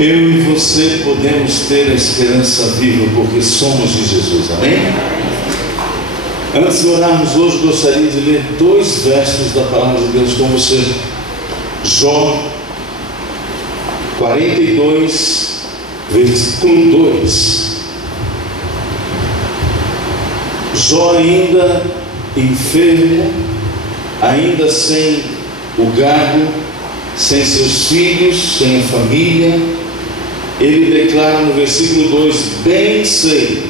Eu e você podemos ter a esperança viva porque somos de Jesus, amém? Antes de orarmos hoje, gostaria de ler 2 versos da palavra de Deus com você. Jó 42, versículo 2. Jó ainda enfermo, ainda sem o gado, sem seus filhos, sem a família, ele declara no versículo 2: bem sei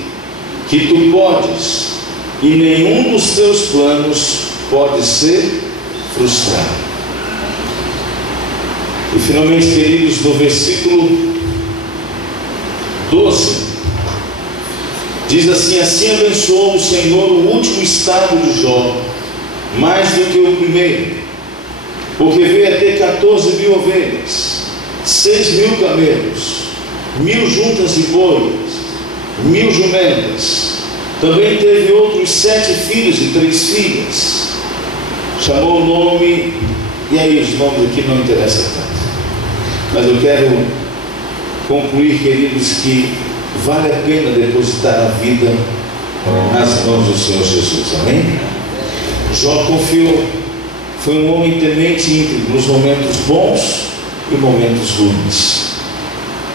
que tu podes, e nenhum dos teus planos pode ser frustrado. E finalmente, queridos, no versículo 12, diz assim: assim abençoou o Senhor o último estado de Jó, mais do que o primeiro, porque veio a ter 14.000 ovelhas, 6.000 camelos, 1.000 juntas de bois, 1.000 jumentas. Também teve outros 7 filhos e 3 filhas. Chamou o nome, e aí os nomes aqui não interessam tanto, mas eu quero concluir, queridos, que vale a pena depositar a vida nas mãos do Senhor Jesus, amém? Jó confiou, foi um homem temente e íntegro nos momentos bons e momentos ruins.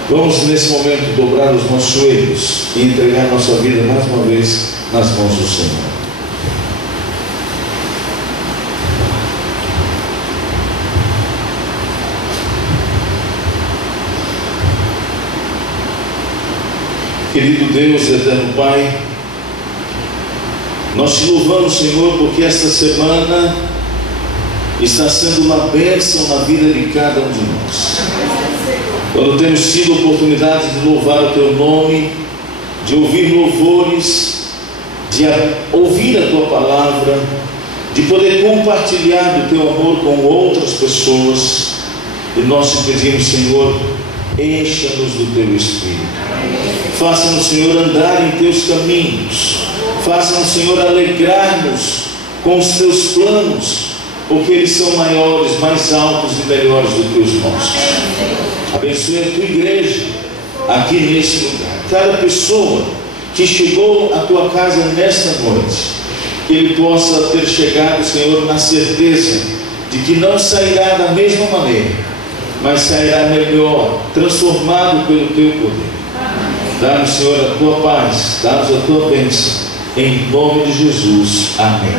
Vamos nesse momento dobrar os nossos joelhos e entregar nossa vida mais uma vez nas mãos do Senhor. Querido Deus, eterno Pai, nós te louvamos, Senhor, porque esta semana está sendo uma bênção na vida de cada um de nós. Quando temos tido a oportunidade de louvar o Teu nome, de ouvir louvores, de ouvir a Tua palavra, de poder compartilhar do Teu amor com outras pessoas, e nós te pedimos, Senhor, encha-nos do Teu Espírito. Faça-nos, Senhor, andar em Teus caminhos. Faça-nos, Senhor, alegrar-nos com os Teus planos, porque eles são maiores, mais altos e melhores do que os nossos. Abençoe a Tua igreja aqui nesse lugar. Cada pessoa que chegou à Tua casa nesta noite, que ele possa ter chegado, Senhor, na certeza de que não sairá da mesma maneira, mas sairá melhor, transformado pelo Teu poder. Dá-nos, Senhor, a Tua paz, dá-nos a Tua bênção, em nome de Jesus, amém.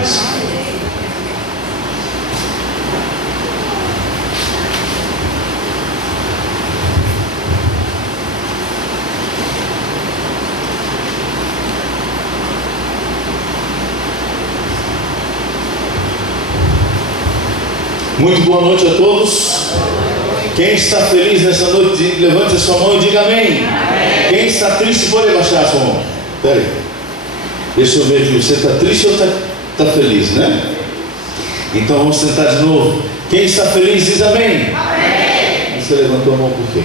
Muito boa noite a todos. Quem está feliz nessa noite, levante a sua mão e diga amém. Quem está triste, pode baixar a sua mão. Espera aí, deixa eu ver, você está triste ou está feliz, né? Então vamos tentar de novo. Quem está feliz diz amém. Você levantou a mão por quê?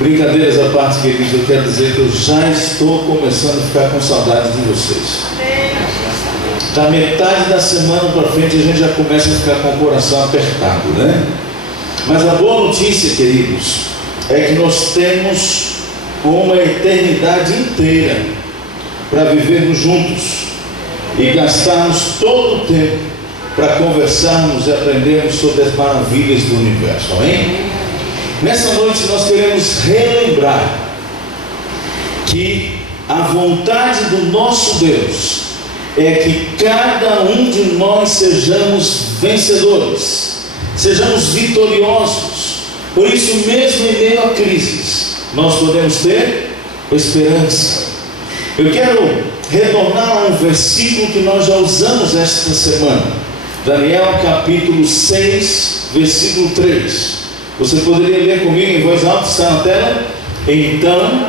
Brincadeiras à parte, queridos, eu quero dizer que eu já estou começando a ficar com saudade de vocês. Da metade da semana para frente a gente já começa a ficar com o coração apertado, né? Mas a boa notícia, queridos, é que nós temos uma eternidade inteira para vivermos juntos e gastarmos todo o tempo para conversarmos e aprendermos sobre as maravilhas do universo, amém? Nessa noite nós queremos relembrar que a vontade do nosso Deus é que cada um de nós sejamos vencedores, sejamos vitoriosos. Por isso, mesmo em meio a crises, nós podemos ter esperança. Eu quero retornar a um versículo que nós já usamos esta semana, Daniel capítulo 6, versículo 3. Você poderia ler comigo em voz alta, está na tela? Então,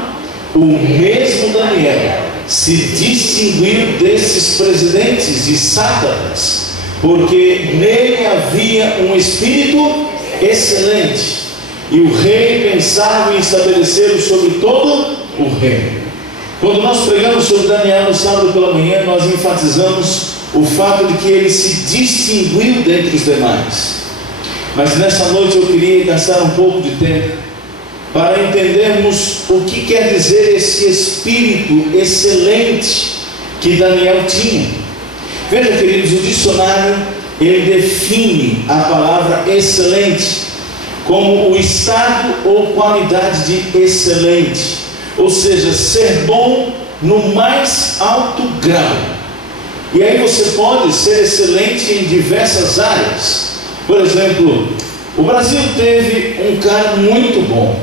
o mesmo Daniel se distinguiu desses presidentes e sátrapas, porque nele havia um espírito excelente, e o rei pensava em estabelecê-lo sobre todo o reino. Quando nós pregamos sobre Daniel no sábado pela manhã, nós enfatizamos o fato de que ele se distinguiu dentre os demais. Mas nessa noite eu queria gastar um pouco de tempo para entendermos o que quer dizer esse espírito excelente que Daniel tinha. Veja, queridos, o dicionário ele define a palavra excelente como o estado ou qualidade de excelente, ou seja, ser bom no mais alto grau. E aí você pode ser excelente em diversas áreas. Por exemplo, o Brasil teve um cara muito bom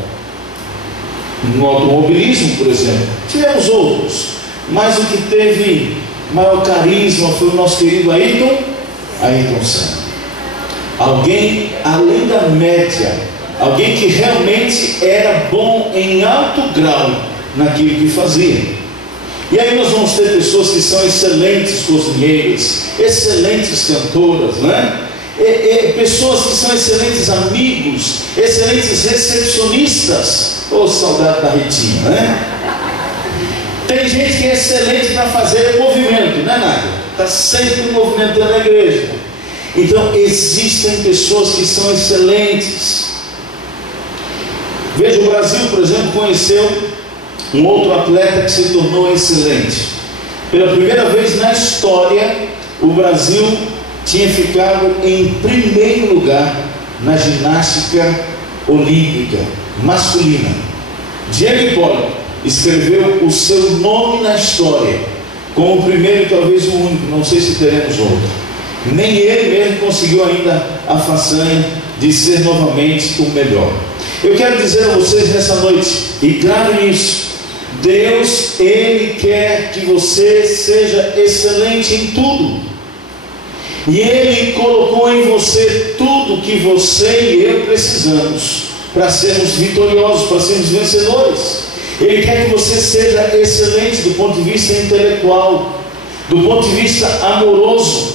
no automobilismo, por exemplo. Tivemos outros, mas o que teve maior carisma foi o nosso querido Ayrton Senna. Alguém além da média, alguém que realmente era bom em alto grau naquilo que fazia. E aí nós vamos ter pessoas que são excelentes cozinheiras, excelentes cantoras, né? Pessoas que são excelentes amigos, excelentes recepcionistas. Oh, saudade da Ritinha, né? Tem gente que é excelente para fazer movimento, não é nada? Está sempre movimentando a igreja. Então existem pessoas que são excelentes. Veja, o Brasil, por exemplo, conheceu um outro atleta que se tornou excelente. Pela primeira vez na história, o Brasil tinha ficado em primeiro lugar na ginástica olímpica masculina. Diego Hipólito escreveu o seu nome na história como o primeiro e talvez o único, não sei se teremos outro. Nem ele mesmo conseguiu ainda a façanha de ser novamente o melhor. Eu quero dizer a vocês nessa noite, e gravem isso: Deus, Ele quer que você seja excelente em tudo. E Ele colocou em você tudo que você e eu precisamos para sermos vitoriosos, para sermos vencedores. Ele quer que você seja excelente do ponto de vista intelectual, do ponto de vista amoroso.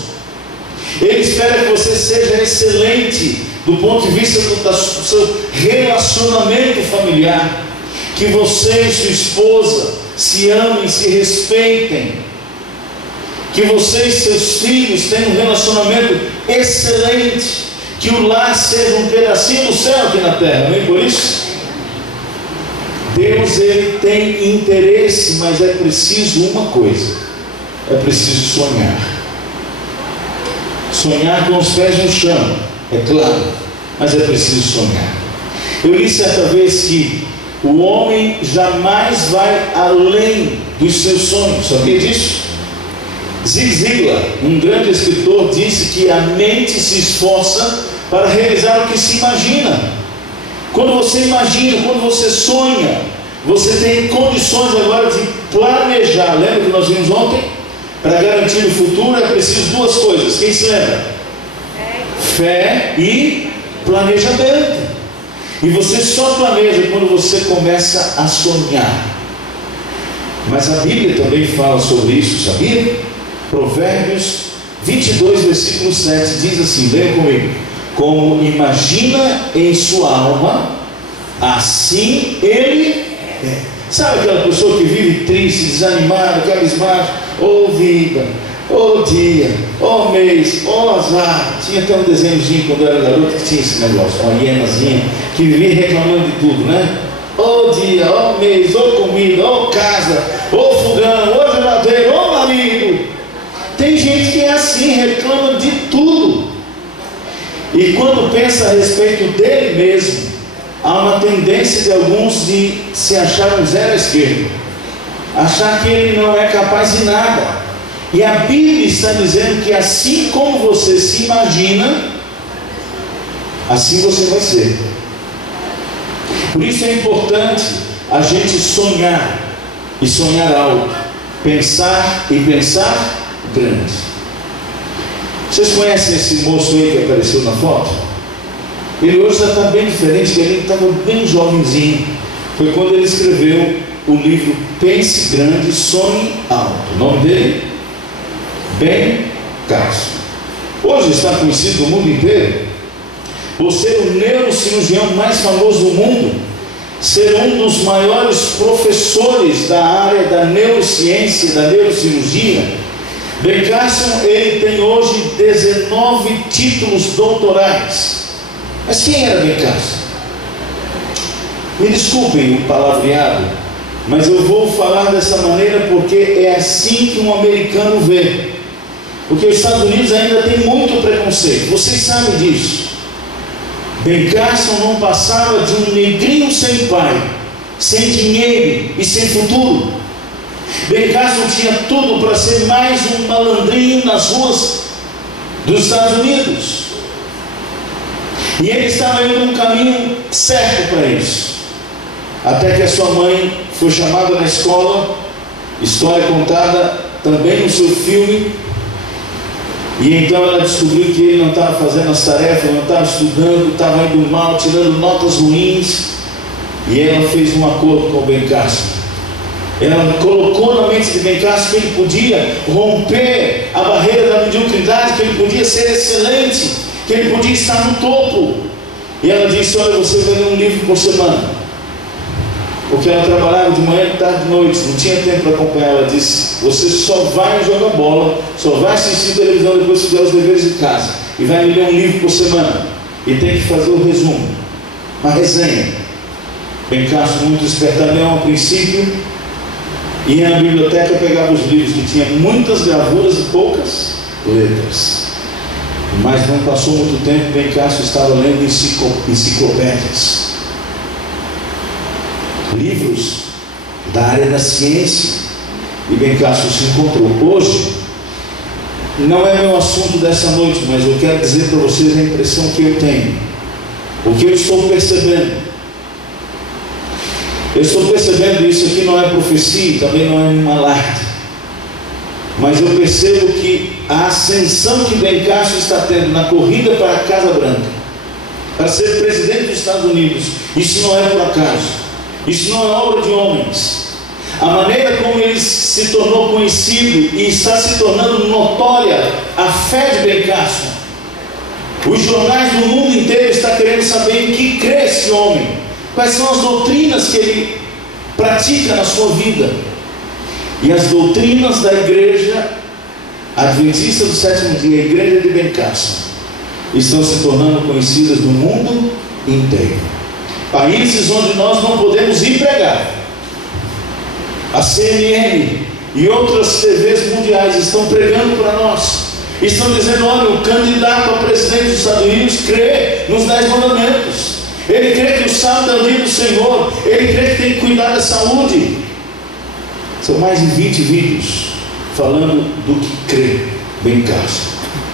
Ele espera que você seja excelente do ponto de vista do seu relacionamento familiar, que você e sua esposa se amem, se respeitem, que você e seus filhos tenham um relacionamento excelente, que o lar seja um pedacinho do céu aqui na terra, não é por isso? Deus, Ele tem interesse, mas é preciso uma coisa: é preciso sonhar. Sonhar com os pés no chão, é claro, mas é preciso sonhar. Eu li certa vez que o homem jamais vai além dos seus sonhos. Sabia disso? Zig Ziglar, um grande escritor, disse que a mente se esforça para realizar o que se imagina. Quando você imagina, quando você sonha, você tem condições agora de planejar. Lembra que nós vimos ontem? Para garantir o futuro é preciso duas coisas. Quem se lembra? Fé e planejamento. E você só planeja quando você começa a sonhar. Mas a Bíblia também fala sobre isso, sabia? Provérbios 22, versículo 7 diz assim, leia comigo: como imagina em sua alma, assim ele é. Sabe aquela pessoa que vive triste, desanimada, cabisbaixo? Ô vida, ô dia, ô mês, ô azar. Tinha até um desenhozinho quando eu era garoto que tinha esse negócio, uma hienazinha que vivia reclamando de tudo, né? Ô dia, ô mês, ô comida, ô casa, ô fogão, ô geladeira, ô marido. Tem gente que é assim, reclama de tudo. E quando pensa a respeito dele mesmo, há uma tendência de alguns de se achar um zero à esquerda, achar que ele não é capaz de nada. E a Bíblia está dizendo que assim como você se imagina, assim você vai ser. Por isso é importante a gente sonhar, e sonhar alto, pensar e pensar grande. Vocês conhecem esse moço aí que apareceu na foto? Ele hoje já está bem diferente, que ele estava bem jovenzinho. Foi quando ele escreveu o livro Pense Grande, Sonhe Alto. O nome dele? Ben Carson. Hoje está conhecido no mundo inteiro por ser o neurocirurgião mais famoso do mundo, ser um dos maiores professores da área da neurociência, da neurocirurgia. Ben Carson, ele tem hoje 19 títulos doutorais. Mas quem era Bencasson? Me desculpem o palavreado, mas eu vou falar dessa maneira porque é assim que um americano vê. Porque os Estados Unidos ainda tem muito preconceito, vocês sabem disso. Bencasson não passava de um negrinho sem pai, sem dinheiro e sem futuro. Bencasson tinha tudo para ser mais um malandrinho nas ruas dos Estados Unidos. E ele estava indo num caminho certo para isso. Até que a sua mãe foi chamada na escola, história contada também no seu filme. E então ela descobriu que ele não estava fazendo as tarefas, não estava estudando, estava indo mal, tirando notas ruins. E ela fez um acordo com o Bencasson. Ela colocou na mente de Bencasson que ele podia romper a barreira da mediocridade, que ele podia ser excelente, que ele podia estar no topo. E ela disse: olha, você vai ler um livro por semana. Porque ela trabalhava de manhã, de tarde, de noite, não tinha tempo para acompanhar. Ela disse: você só vai jogar bola, só vai assistir televisão depois que fizer os deveres de casa, e vai me ler um livro por semana, e tem que fazer o resumo, uma resenha. Bencasson, muito espertalhão a princípio, ia na biblioteca, pegava os livros que tinham muitas gravuras e poucas letras. Mas não passou muito tempo, Bencasson estava lendo enciclopédias, livros da área da ciência, e Bencasson se encontrou. Hoje não é meu assunto dessa noite, mas eu quero dizer para vocês a impressão que eu tenho, o que eu estou percebendo. Eu estou percebendo, isso aqui não é profecia, também não é um alarde, mas eu percebo que a ascensão que Bencasson está tendo na corrida para a Casa Branca, para ser presidente dos Estados Unidos, isso não é por acaso. Isso não é obra de homens. A maneira como ele se tornou conhecido e está se tornando notória a fé de Bencasson. Os jornais do mundo inteiro estão querendo saber em que crê esse homem, quais são as doutrinas que ele pratica na sua vida. E as doutrinas da igreja adventista do sétimo dia, a igreja de Bencasson, estão se tornando conhecidas no mundo inteiro. Países onde nós não podemos ir pregar. A CNN e outras TVs mundiais estão pregando para nós. Estão dizendo: olha, o candidato a presidente dos Estados Unidos crê nos 10 mandamentos. Ele crê que o sábado é o dia do Senhor. Ele crê que tem que cuidar da saúde. São mais de 20 vídeos falando do que crê Bencasson.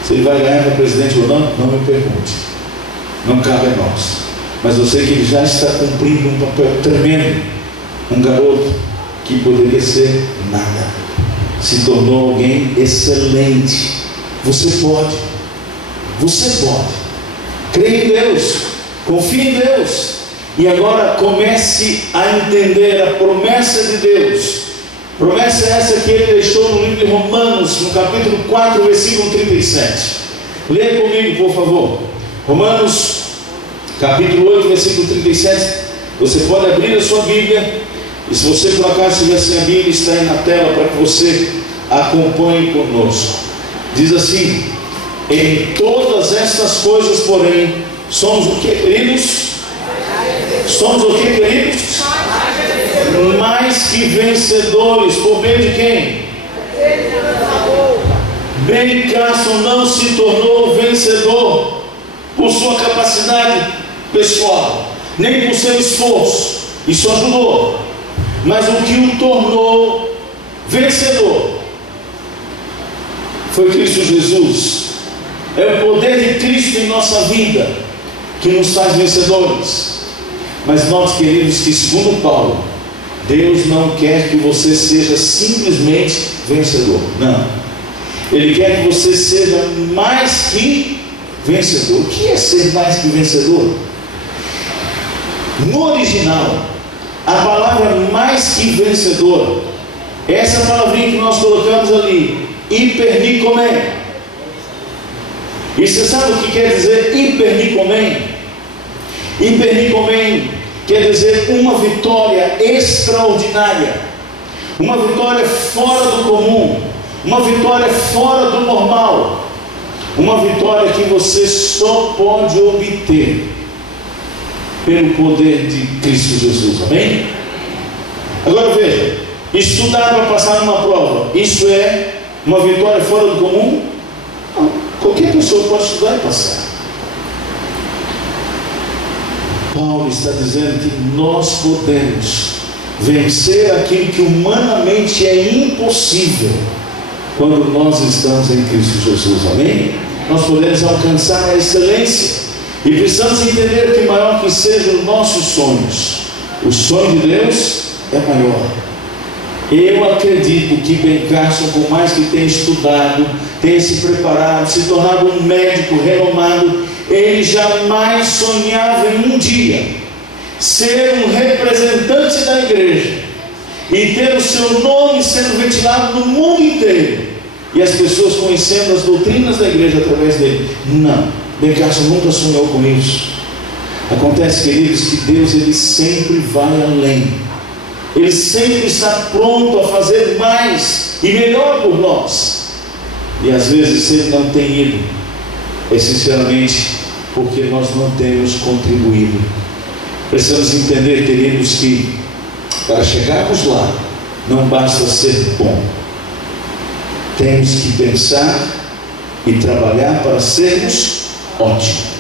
Se ele vai ganhar para presidente ou não, não me pergunte. Não cabe a nós. Mas eu sei que ele já está cumprindo um papel tremendo. Um garoto que poderia ser nada se tornou alguém excelente. Você pode. Você pode. Creia em Deus. Confie em Deus. E agora comece a entender a promessa de Deus. Promessa essa que ele deixou no livro de Romanos, no capítulo 4, versículo 37. Leia comigo, por favor. Romanos capítulo 8, versículo 37. Você pode abrir a sua Bíblia, e se você por acaso estiver sem a Bíblia, está aí na tela para que você acompanhe conosco. Diz assim: em todas estas coisas, porém, somos o que, queridos? Somos o que, queridos? Mais que vencedores, por meio de quem? Bencasson não se tornou vencedor por sua capacidade pessoal, nem por seu esforço. Isso ajudou. Mas o que o tornou vencedor foi Cristo Jesus. É o poder de Cristo em nossa vida que nos faz vencedores. Mas nós queridos que, segundo Paulo, Deus não quer que você seja simplesmente vencedor. Não. Ele quer que você seja mais que vencedor. O que é ser mais que vencedor? No original, a palavra mais que vencedor é essa palavrinha que nós colocamos ali, hipernikomem. E você sabe o que quer dizer hipernikomem? Hipernikomem quer dizer uma vitória extraordinária, uma vitória fora do comum, uma vitória fora do normal, uma vitória que você só pode obter pelo poder de Cristo Jesus. Amém? Agora veja, estudar para passar numa prova, isso é uma vitória fora do comum? Não. Qualquer pessoa pode estudar e passar. Paulo está dizendo que nós podemos vencer aquilo que humanamente é impossível quando nós estamos em Cristo Jesus. Amém? Nós podemos alcançar a excelência e precisamos entender que maior que sejam os nossos sonhos, o sonho de Deus é maior. Eu acredito que Ben Carson, por mais que tenha estudado, tenha se preparado, se tornado um médico renomado, ele jamais sonhava em um dia ser um representante da igreja e ter o seu nome sendo ventilado no mundo inteiro e as pessoas conhecendo as doutrinas da igreja através dele. Não, Ben Carson nunca sonhou com isso. Acontece, queridos, que Deus ele sempre vai além. Ele sempre está pronto a fazer mais e melhor por nós. E às vezes ele não tem ido, é sinceramente porque nós não temos contribuído. Precisamos entender, queridos, que para chegarmos lá não basta ser bom. Temos que pensar e trabalhar para sermos ótimos.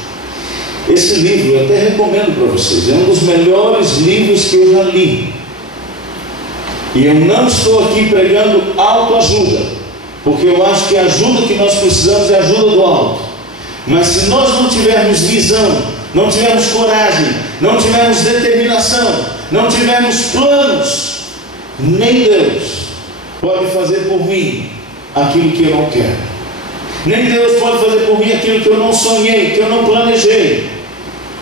Esse livro eu até recomendo para vocês, é um dos melhores livros que eu já li. E eu não estou aqui pregando autoajuda, porque eu acho que a ajuda que nós precisamos é a ajuda do alto. Mas se nós não tivermos visão, não tivermos coragem, não tivermos determinação, não tivermos planos, nem Deus pode fazer por mim aquilo que eu não quero. Nem Deus pode fazer por mim aquilo que eu não sonhei, que eu não planejei.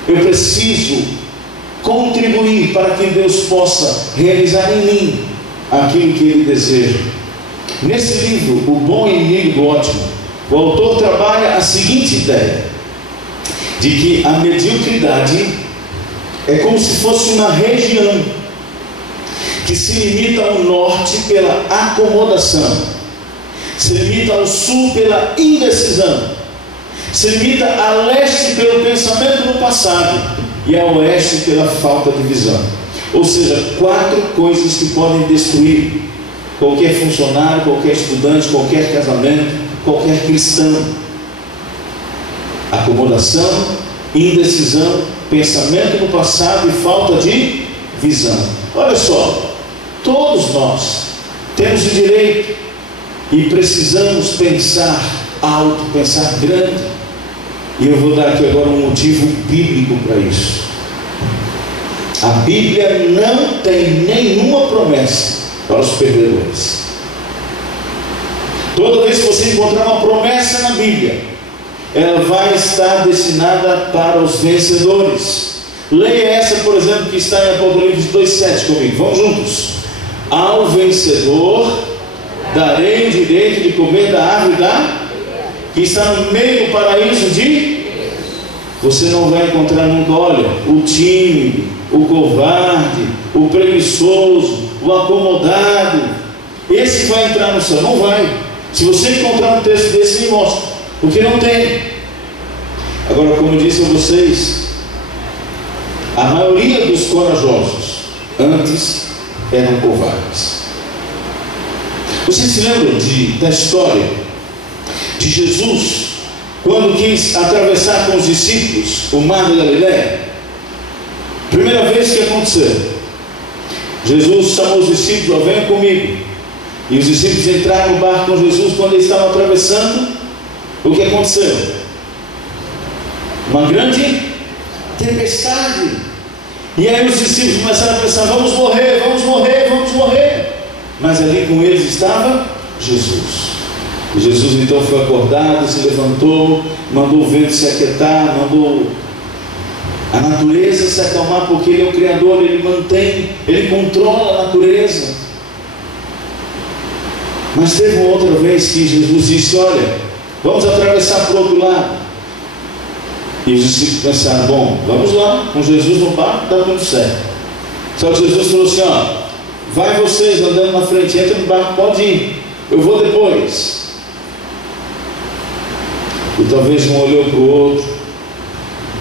Eu preciso contribuir para que Deus possa realizar em mim aquilo que Ele deseja. Nesse livro, O Bom Inimigo do Ótimo, o autor trabalha a seguinte ideia, de que a mediocridade é como se fosse uma região que se limita ao norte pela acomodação, se limita ao sul pela indecisão, se limita a leste pelo pensamento no passado e a oeste pela falta de visão. Ou seja, 4 coisas que podem destruir qualquer funcionário, qualquer estudante, qualquer casamento, qualquer cristão: acomodação, indecisão, pensamento no passado e falta de visão. Olha só, todos nós temos o direito e precisamos pensar alto, pensar grande. E eu vou dar aqui agora um motivo bíblico para isso. A Bíblia não tem nenhuma promessa para os perdedores. Toda vez que você encontrar uma promessa na Bíblia, ela vai estar destinada para os vencedores. Leia essa, por exemplo, que está em Apocalipse 2,7 comigo. Vamos juntos. Ao vencedor darei o direito de comer da árvore que está no meio do paraíso de... Você não vai encontrar nunca, olha, o tímido, o covarde, o preguiçoso, o acomodado, esse vai entrar no céu. Não vai. Se você encontrar um texto desse, me mostra, porque não tem. Agora, como eu disse a vocês, a maioria dos corajosos antes eram covardes. Vocês se lembram da história de Jesus quando quis atravessar com os discípulos o mar da Galileia? Primeira vez que aconteceu, Jesus chamou os discípulos: venham comigo. E os discípulos entraram no barco com Jesus. Quando eles estavam atravessando, o que aconteceu? Uma grande tempestade. E aí os discípulos começaram a pensar: vamos morrer, vamos morrer, vamos morrer. Mas ali com eles estava Jesus. E Jesus então foi acordado, se levantou, mandou o vento se aquietar, mandou a natureza se acalmar, porque Ele é o Criador, Ele mantém, Ele controla a natureza. Mas teve uma outra vez que Jesus disse: olha, vamos atravessar para o outro lado. E os discípulos pensaram: bom, vamos lá, com Jesus no barco dá tudo certo. Só que Jesus falou assim: ó, vai vocês andando na frente, entra no barco, pode ir, eu vou depois. E talvez um olhou para o outro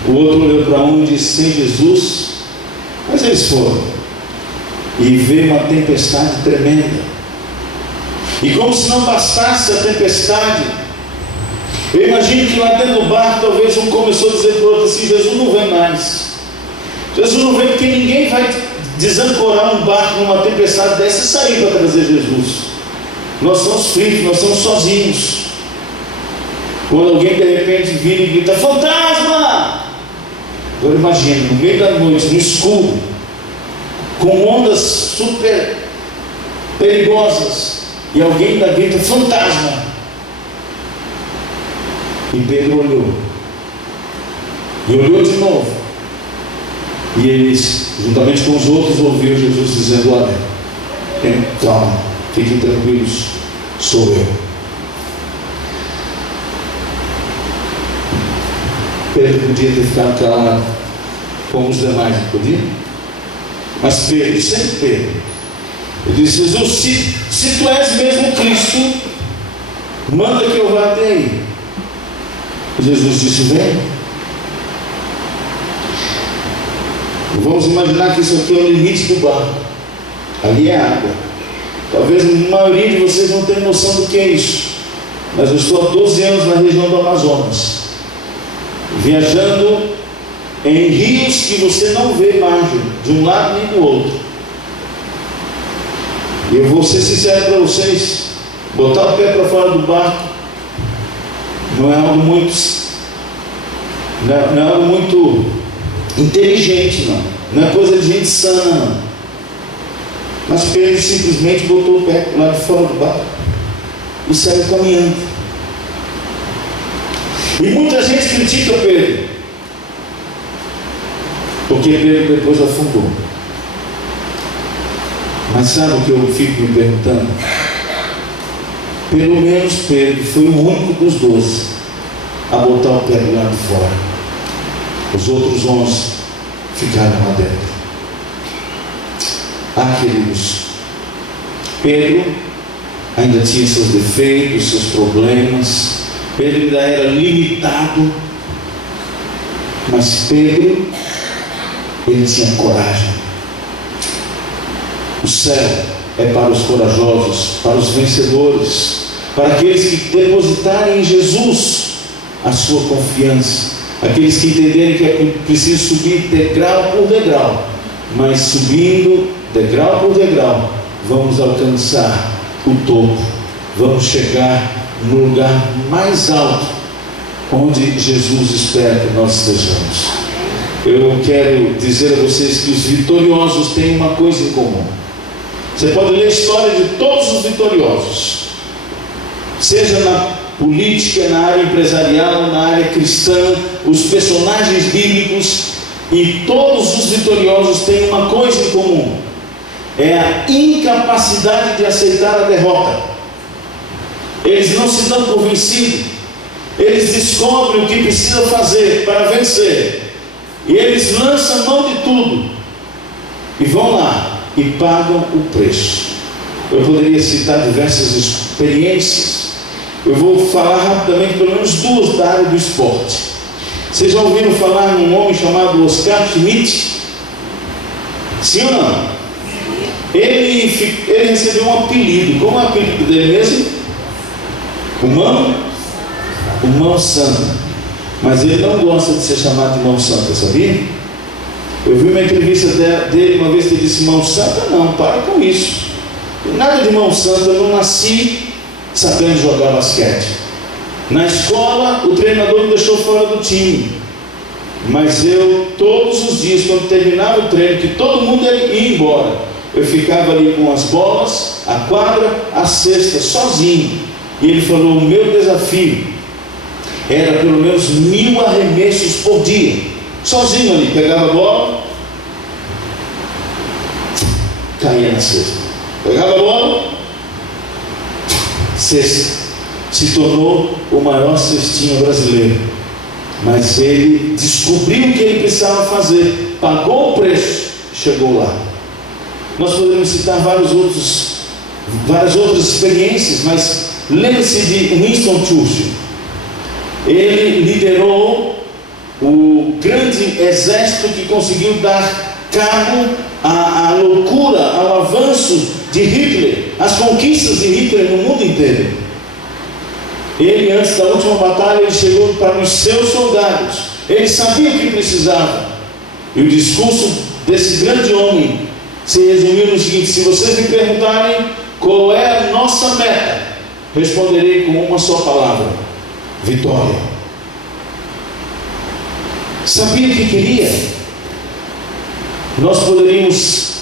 O outro olhou para um e disse: sem Jesus. Mas eles foram. E veio uma tempestade tremenda. E como se não bastasse a tempestade, eu imagino que lá dentro do barco talvez um começou a dizer para o outro assim: Jesus não vem mais. Jesus não vem porque ninguém vai desancorar um barco numa tempestade dessa e sair para trazer Jesus. Nós somos fritos, nós somos sozinhos. Quando alguém de repente vira e grita: fantasma! Agora imagina, no meio da noite, no escuro, com ondas super perigosas, e alguém ainda grita: fantasma! E Pedro olhou, e olhou de novo, e eles, juntamente com os outros, ouviram Jesus dizendo: olha, calma, fiquem tranquilos, sou eu. Pedro podia ter ficado calado como os demais, não podia? Mas Pedro, sempre Pedro, ele disse: Jesus, se tu és mesmo o Cristo, manda que eu vá até aí. Jesus disse: vem. Vamos imaginar que isso aqui é o limite do barco. Ali é água. Talvez a maioria de vocês não tenha noção do que é isso, mas eu estou há 12 anos na região do Amazonas, viajando em rios que você não vê margem de um lado nem do outro. E eu vou ser sincero para vocês: botar o pé para fora do barco não é algo muito inteligente, não é coisa de gente sana, não. Mas Pedro simplesmente botou o pé lá de fora do barco e saiu caminhando. E muita gente critica Pedro, porque Pedro depois afundou. Mas sabe o que eu fico me perguntando? Pelo menos Pedro foi o único dos 12 a botar o pé do lado de fora. Os outros 11 ficaram lá dentro. Ah, queridos, Pedro ainda tinha seus defeitos, seus problemas. Pedro ainda era limitado, mas Pedro, ele tinha coragem. O céu é para os corajosos, para os vencedores, para aqueles que depositarem em Jesus a sua confiança, aqueles que entenderem que é preciso subir degrau por degrau, mas subindo degrau por degrau, vamos alcançar o topo, vamos chegar no lugar mais alto, onde Jesus espera que nós estejamos. Eu quero dizer a vocês que os vitoriosos têm uma coisa em comum. Você pode ler a história de todos os vitoriosos, seja na política, na área empresarial, na área cristã, os personagens bíblicos, e todos os vitoriosos têm uma coisa em comum: é a incapacidade de aceitar a derrota. Eles não se dão por vencidos, eles descobrem o que precisa fazer para vencer, e eles lançam mão de tudo, e vão lá e pagam o preço. Eu poderia citar diversas experiências. Eu vou falar rapidamente pelo menos duas da área do esporte. Vocês já ouviram falar num homem chamado Oscar Schmidt? Sim ou não? Ele recebeu um apelido. Como é o apelido dele mesmo? O Mão Santa. Mas ele não gosta de ser chamado de Mão Santa, sabia? Eu vi uma entrevista dele uma vez que ele disse: Mão Santa não, para com isso. Nada de Mão Santa, eu não nasci sabendo jogar basquete. Na escola o treinador me deixou fora do time, mas eu todos os dias, quando terminava o treino, que todo mundo ia embora, eu ficava ali com as bolas, a quadra, a cesta, sozinho. E ele falou: o meu desafio era pelo menos 1000 arremessos por dia, sozinho ali, pegava a bola, caía na cesta, pegava a bola, cesta. Se tornou o maior cestinho brasileiro, mas ele descobriu o que ele precisava fazer, pagou o preço, chegou lá. Nós podemos citar várias outras experiências, mas lembre-se de Winston Churchill. Ele liderou o grande exército que conseguiu dar cabo à loucura, ao avanço de Hitler, às conquistas de Hitler no mundo inteiro. Ele, antes da última batalha, ele chegou para os seus soldados. Ele sabia o que precisava. E o discurso desse grande homem se resumiu no seguinte: se vocês me perguntarem qual é a nossa meta, responderei com uma só palavra: vitória. Sabia o que queria? Nós poderíamos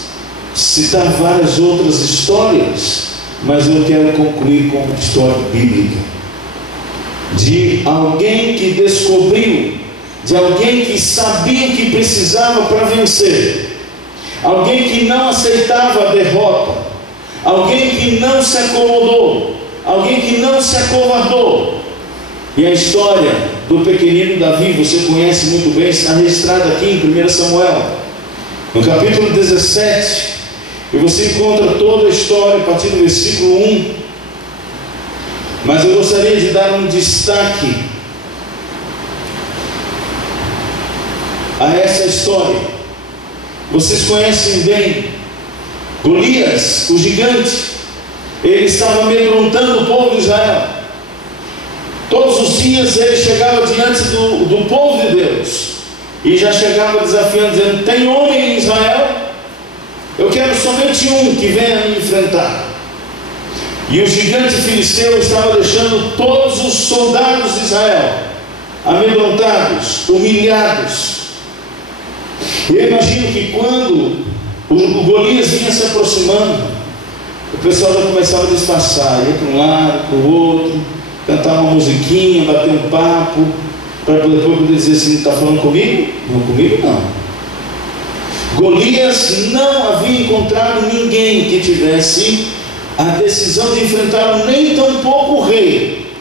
citar várias outras histórias, mas eu quero concluir com uma história bíblica de alguém que descobriu, de alguém que sabia o que precisava para vencer, alguém que não aceitava a derrota, alguém que não se acomodou, alguém que não se acovardou. E a história do pequenino Davi, você conhece muito bem, está registrada aqui em 1 Samuel, no capítulo 17, e você encontra toda a história a partir do versículo 1. Mas eu gostaria de dar um destaque a essa história. Vocês conhecem bem Golias, o gigante. Ele estava amedrontando o povo de Israel. Todos os dias ele chegava diante do povo de Deus e já chegava desafiando, dizendo: tem homem em Israel? Eu quero somente um que venha me enfrentar. E o gigante filisteu estava deixando todos os soldados de Israel amedrontados, humilhados. E eu imagino que quando o Golias vinha se aproximando, o pessoal já começava a disfarçar, ia para um lado, para o outro, cantar uma musiquinha, bater um papo, para depois poder dizer assim: está falando comigo? Não, comigo não. Golias não havia encontrado ninguém que tivesse a decisão de enfrentar nem tão pouco o rei.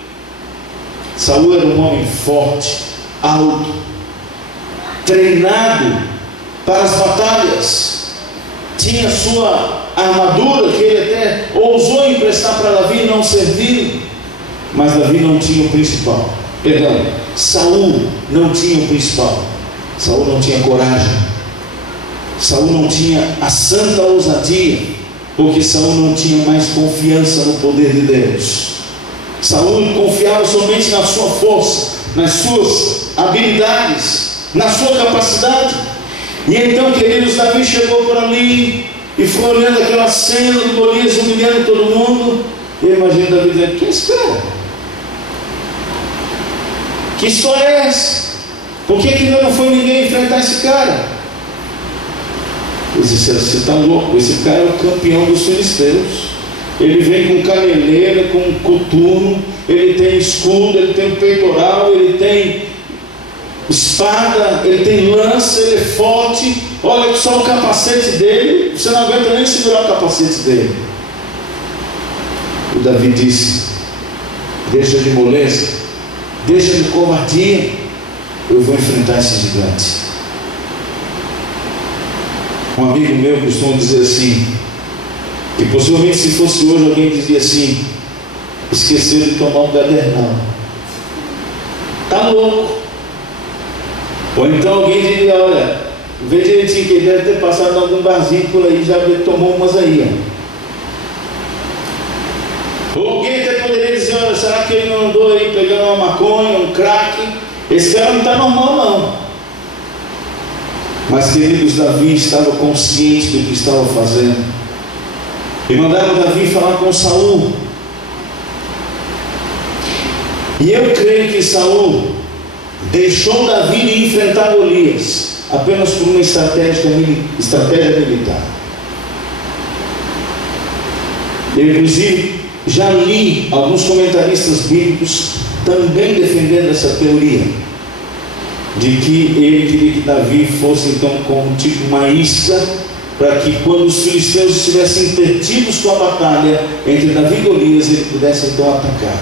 Saul era um homem forte, alto, treinado para as batalhas, tinha sua armadura que ele até ousou emprestar para Davi e não serviu. Mas Davi não tinha o principal. Perdão, Saul não tinha o principal. Saul não tinha coragem. Saul não tinha a santa ousadia, porque Saul não tinha mais confiança no poder de Deus. Saul confiava somente na sua força, nas suas habilidades, na sua capacidade. E então, queridos, Davi chegou por ali e foi olhando aquela cena do Golias humilhando todo mundo. E eu imagino Davi dizendo: que é esse cara? Que história é essa? Por que ainda não foi ninguém enfrentar esse cara? Eles disseram: você está louco, esse cara é o campeão dos filisteus. Ele vem com caneleira, com coturno, ele tem escudo, ele tem peitoral, ele tem espada, ele tem lança, ele é forte. Olha só o capacete dele, você não aguenta nem segurar o capacete dele. O Davi disse: deixa de moleza, deixa de covardia, eu vou enfrentar esse gigante. Um amigo meu costuma dizer assim, que possivelmente se fosse hoje alguém dizia assim: esqueceu de tomar um gadernal, está louco. Ou então alguém diria: olha, vê direitinho que ele deve ter passado em algum barzinho por aí, já tomou umas aí, ó. Ou alguém até poderia dizer: olha, será que ele não andou aí pegando uma maconha, um crack? Esse cara não está normal não. Mas, queridos, Davi estava consciente do que estava fazendo. E mandaram Davi falar com Saul. E eu creio que Saul deixou Davi de enfrentar Golias apenas por uma estratégia militar. Eu, inclusive, já li alguns comentaristas bíblicos também defendendo essa teoria, de que ele queria que Davi fosse então como tipo uma isca, para que quando os filisteus estivessem entretidos com a batalha entre Davi e Golias, ele pudesse então atacar.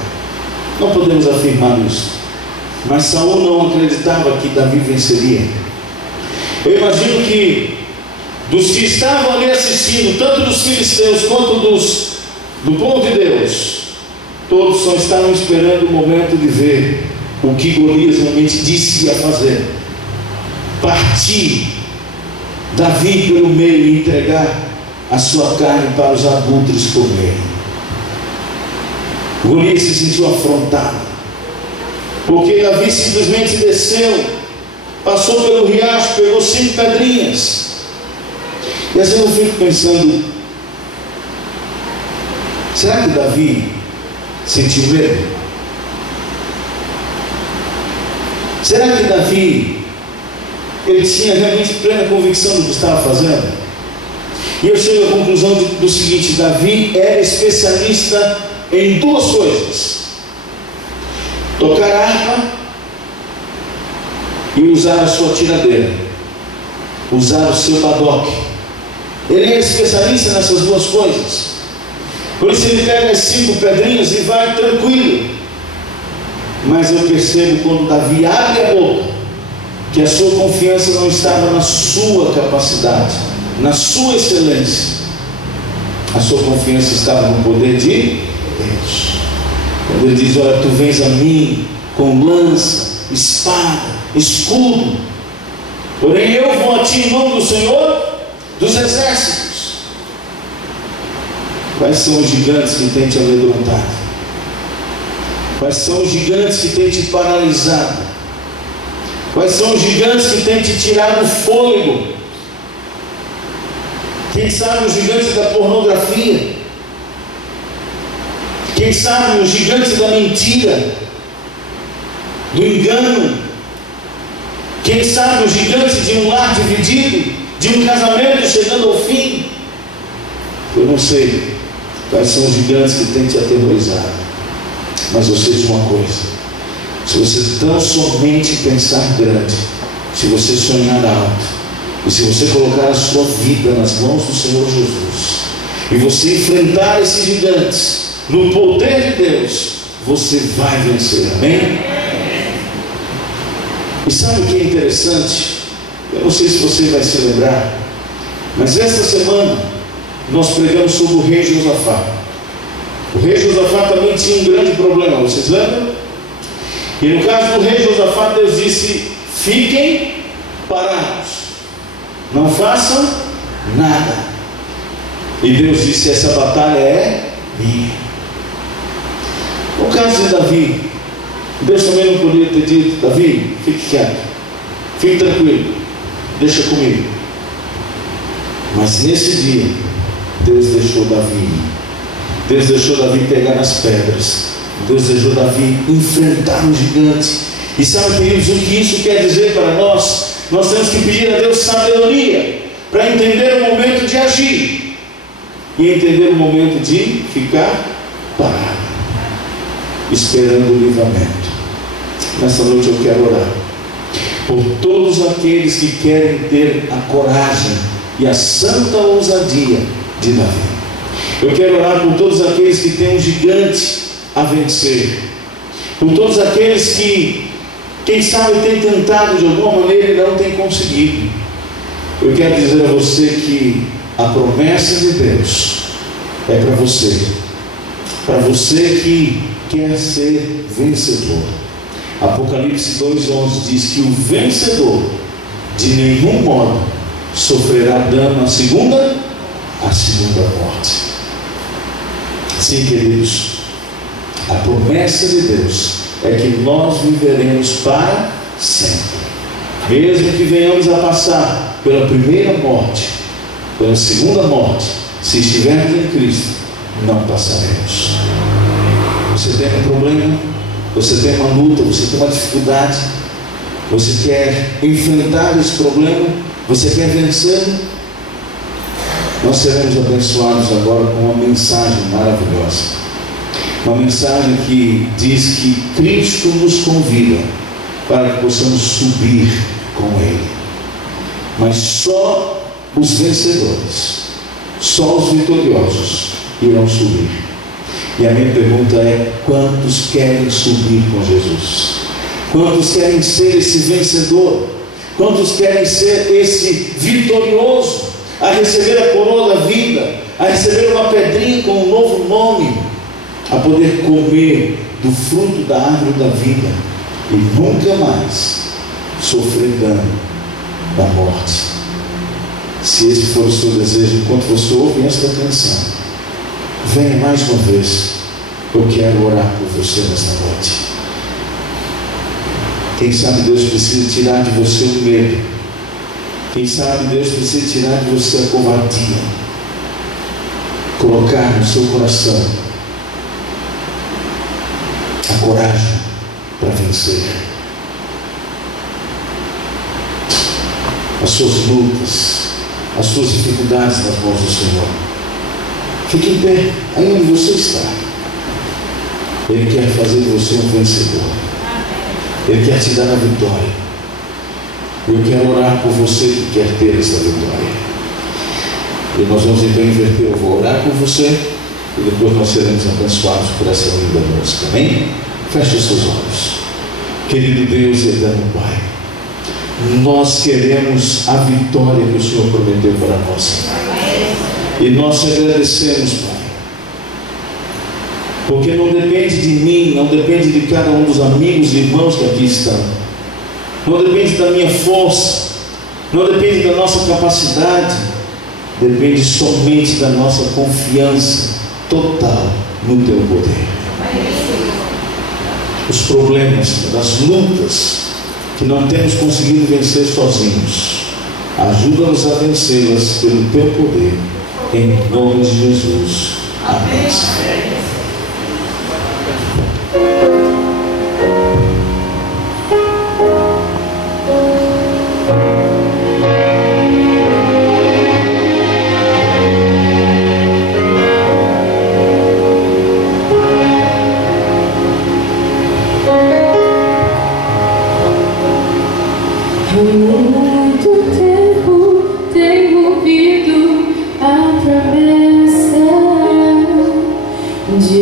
Não podemos afirmar isso, mas Saul não acreditava que Davi venceria. Eu imagino que dos que estavam ali assistindo, tanto dos filisteus quanto do povo de Deus, todos só estavam esperando o momento de ver o que Golias realmente disse ia fazer, partir Davi pelo meio e entregar a sua carne para os abutres comerem. Golias se sentiu afrontado, porque Davi simplesmente desceu, passou pelo riacho, pegou 5 pedrinhas. E às vezes eu fico pensando, será que Davi sentiu medo? Será que Davi, ele tinha realmente plena convicção do que estava fazendo? E eu chego à conclusão do seguinte: Davi era especialista em 2 coisas: tocar harpa e usar a sua tiradeira, usar o seu badoque. Ele era especialista nessas 2 coisas. Por isso ele pega as 5 pedrinhas e vai tranquilo. Mas eu percebo, quando Davi abre a boca, que a sua confiança não estava na sua capacidade, na sua excelência. A sua confiança estava no poder de Deus. Quando ele diz: olha, tu vens a mim com lança, espada, escudo, porém eu vou a ti em nome do Senhor dos exércitos. Quais são os gigantes que têm te amedrontado? Quais são os gigantes que têm te paralisado? Quais são os gigantes que têm te tirado o fôlego? Quem sabe os gigantes da pornografia? Quem sabe os gigantes da mentira, do engano? Quem sabe os gigantes de um lar dividido, de um casamento chegando ao fim? Eu não sei quais são os gigantes que têm te aterrorizado, mas eu sei de uma coisa: se você tão somente pensar grande, se você sonhar alto, e se você colocar a sua vida nas mãos do Senhor Jesus, e você enfrentar esses gigantes no poder de Deus, você vai vencer. Amém? E sabe o que é interessante? Eu não sei se você vai se lembrar, mas esta semana nós pregamos sobre o rei Josafá. O rei Josafá também tinha um grande problema, vocês lembram? E no caso do rei Josafá, Deus disse: fiquem parados, não façam nada. E Deus disse: essa batalha é minha. No caso de Davi, Deus também não poderia ter dito: Davi, fique quieto, fique tranquilo, deixa comigo. Mas nesse dia, Deus deixou Davi. Deus deixou Davi pegar nas pedras. Deus deixou Davi enfrentar o gigante. E sabe, queridos, o que isso quer dizer para nós? Nós temos que pedir a Deus sabedoria para entender o momento de agir e entender o momento de ficar parado, esperando o livramento. Nessa noite eu quero orar por todos aqueles que querem ter a coragem e a santa ousadia de Davi. Eu quero orar por todos aqueles que têm um gigante a vencer, por todos aqueles que, quem sabe, têm tentado de alguma maneira e não têm conseguido. Eu quero dizer a você que a promessa de Deus é para você que quer ser vencedor. Apocalipse 2:11 diz que o vencedor de nenhum modo sofrerá dano à segunda morte. Sim, queridos, a promessa de Deus é que nós viveremos para sempre. Mesmo que venhamos a passar pela primeira morte, pela segunda morte, se estivermos em Cristo, não passaremos. Você tem um problema, você tem uma luta, você tem uma dificuldade, você quer enfrentar esse problema, você quer vencer? Nós seremos abençoados agora com uma mensagem maravilhosa. Uma mensagem que diz que Cristo nos convida para que possamos subir com Ele. Mas só os vencedores, só os vitoriosos irão subir. E a minha pergunta é: quantos querem subir com Jesus? Quantos querem ser esse vencedor? Quantos querem ser esse vitorioso, a receber a coroa da vida, a receber uma pedrinha com um novo nome, a poder comer do fruto da árvore da vida e nunca mais sofrer dano da morte. Se esse for o seu desejo, enquanto você ouve esta canção, venha mais uma vez. Eu quero orar por você nesta noite. Quem sabe Deus precisa tirar de você o medo. Quem sabe Deus precisa tirar de você a covardia. Colocar no seu coração a coragem para vencer as suas lutas, as suas dificuldades nas mãos do Senhor. Fique em pé, aí onde você está. Ele quer fazer de você um vencedor. Ele quer te dar a vitória. Eu quero orar por você que quer ter essa vitória. E nós vamos então inverter. Eu vou orar por você e depois nós seremos abençoados por essa linda música. Amém? Feche os seus olhos. Querido Deus e eterno Pai, nós queremos a vitória que o Senhor prometeu para nós. E nós te agradecemos, Pai, porque não depende de mim, não depende de cada um dos amigos e irmãos que aqui estão, não depende da minha força, não depende da nossa capacidade, depende somente da nossa confiança total no Teu poder. Os problemas, as lutas que não temos conseguido vencer sozinhos, ajuda-nos a vencê-las pelo Teu poder, em nome de Jesus. Amém. Tenho ouvido a promessa de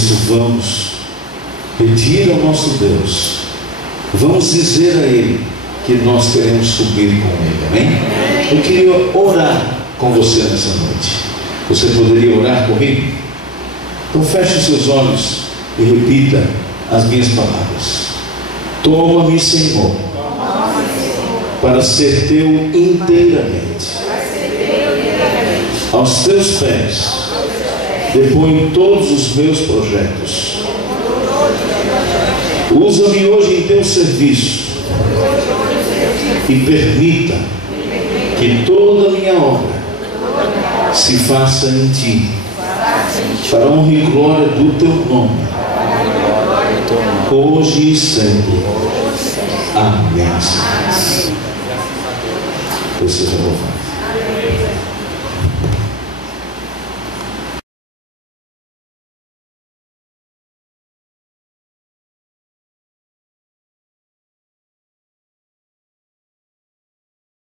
isso, vamos pedir ao nosso Deus, vamos dizer a Ele que nós queremos subir com Ele, amém? Eu queria orar com você nessa noite. Você poderia orar comigo? Então feche os seus olhos e repita as minhas palavras. Toma-me, Senhor, para ser teu inteiramente. Aos teus pés deponho todos os meus projetos. Usa-me hoje em teu serviço e permita que toda a minha obra se faça em ti, para a honra e glória do teu nome, hoje e sempre. Amém. Deus seja louvado.